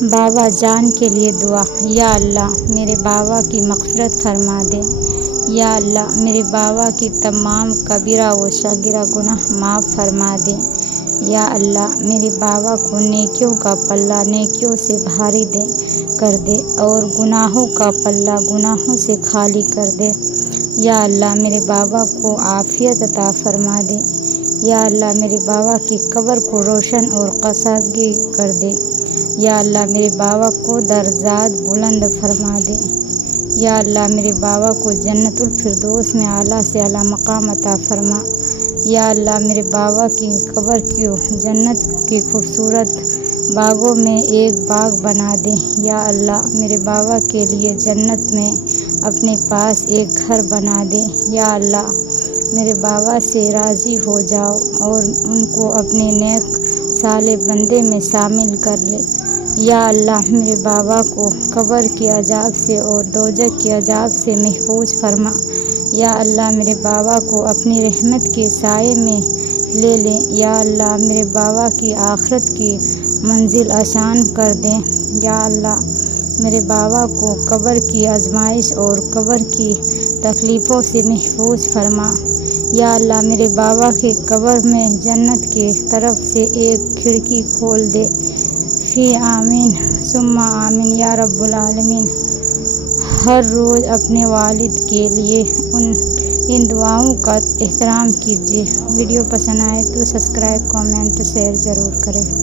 بابا جان کے لیے دعا۔ یا اللہ میرے بابا کی مغفرت فرما دے۔ یا اللہ میرے بابا کی تمام کبیرہ و صغیرہ گناہ معاف فرما دے۔ یا اللہ میرے بابا کو نیکیوں کا پلہ نیکیوں سے بھاری کر دے اور گناہوں کا پلہ گناہوں سے خالی کر دے۔ یا اللہ میرے بابا کو عافیت عطا فرما دے۔ یا اللہ میرے بابا کی قبر کو روشن اور کشادگی کر دے۔ یا اللہ میرے بابا کو درجات بلند فرما دے۔ یا اللہ میرے بابا کو جنت الفردوس میں اعلیٰ سے اعلیٰ مقام عطا فرما۔ یا اللہ میرے بابا کی قبر کو جنت کی خوبصورت باغوں میں ایک باغ بنا دے۔ یا اللہ میرے بابا کے لیے جنت میں اپنے پاس ایک گھر بنا دے۔ یا اللہ میرے بابا سے راضی ہو جاؤ اور ان کو اپنے نیک صالح بندے میں شامل کر لے۔ یا اللہ میرے بابا کو قبر کے عذاب سے اور دوزخ کے عذاب سے محفوظ فرما۔ یا اللہ میرے بابا کو اپنی رحمت کے سائے میں لے لے۔ یا اللہ میرے بابا کی آخرت کی منزل آسان کر دے۔ یا اللہ میرے بابا کو قبر کی آزمائش اور قبر کی تکلیفوں سے محفوظ فرما۔ یا اللہ میرے بابا کے قبر میں جنت کی طرف سے ایک کھڑکی کھول دے۔ فی آمین ثم آمین یا رب العالمین۔ ہر روز اپنے والد کے لیے ان دعاؤں کا احترام کیجیے۔ ویڈیو پسند آئے تو سبسکرائب، کامنٹ، شیئر ضرور کریں۔